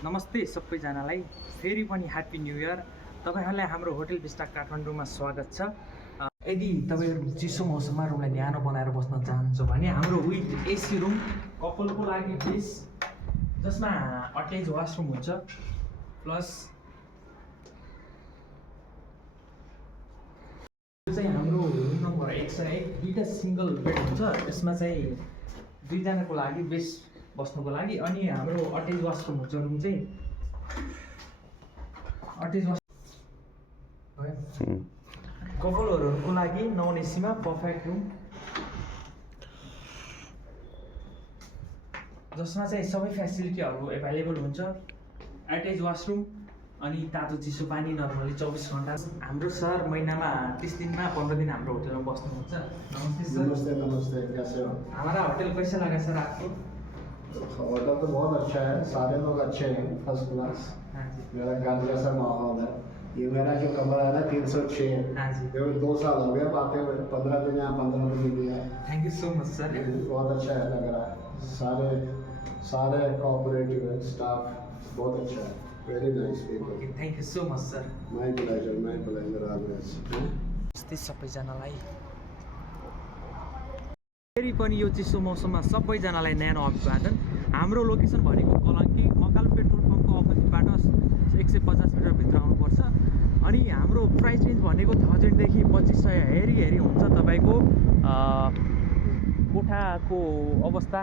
नमस्ते सबैजनालाई फेरि पनि ह्याप्पी न्यू इयर। तपाईहरुलाई हाम्रो होटल विस्टा काठमाडौँमा स्वागत छ। यदि तपाईहरु चिसो मौसममा रुमलाई न्यानो बनाएर बस्न चाहनुहुन्छ भने हाम्रो विथ एसी रुम कपलको लागि बेस्ट, जसमा अट्याच वाशरुम हुन्छ प्लस यो चाहिँ हाम्रो रुम नम्बर 101 दुईटा सिंगल बेड हुन्छ। यसमा चाहिँ दुईजनाको लागि बेस्ट बस्नुको लागि। अनि हाम्रो अट्याच वाशरुम हुन्छ। रुम चाहिँ अट्याच वाशरुम कपलहरूको लागि नन एसीमा पर्फेक्ट रुम, जसमा चाहिँ सबै फेसिलिटीहरू एभाइलेबल हुन्छ। अट्याच वाशरुम अनि तातो चिसो पानी नर्मली 24 घन्टा। हाम्रो सर महिनामा 30 दिनमा 15 दिन हाम्रो होटलमा बस्नुहुन्छ। नमस्ते सर। नमस्ते नमस्ते, कैसे हो? हमारा होटल कैसा लगा सर आपको? होटल तो बहुत अच्छा है, सारे लोग अच्छे हैं, फर्स्ट क्लास। हाँ जी। मेरा घर जैसा माहौल है। ये मेरा जो कमरा है ना 306 है। हाँ जी। 2 साल हो गए आते हुए, 15 दिन यहाँ 15 दिन लिया। Thank you so much sir. बहुत अच्छा है, लग रहा है। सारे कोऑपरेटिव है, स्टाफ बहुत अच्छा है। Very nice people. Okay, thank you so much sir. My pleasure always. यस्तै सबैजनालाई फेरि पनि यो चिसो मौसममा सबैजनालाई न्यानो अभिवादन। हाम्रो लोकेसन भनेको कलङ्की मकाल पेट्रोल पम्पको अपोजिटबाट 150 मिटर भित्र आउनुपर्छ। अनि हाम्रो प्राइस रेन्ज भनेको 1000 देखि 2500 हेरी हुन्छ तपाईँको कोठाको अवस्था।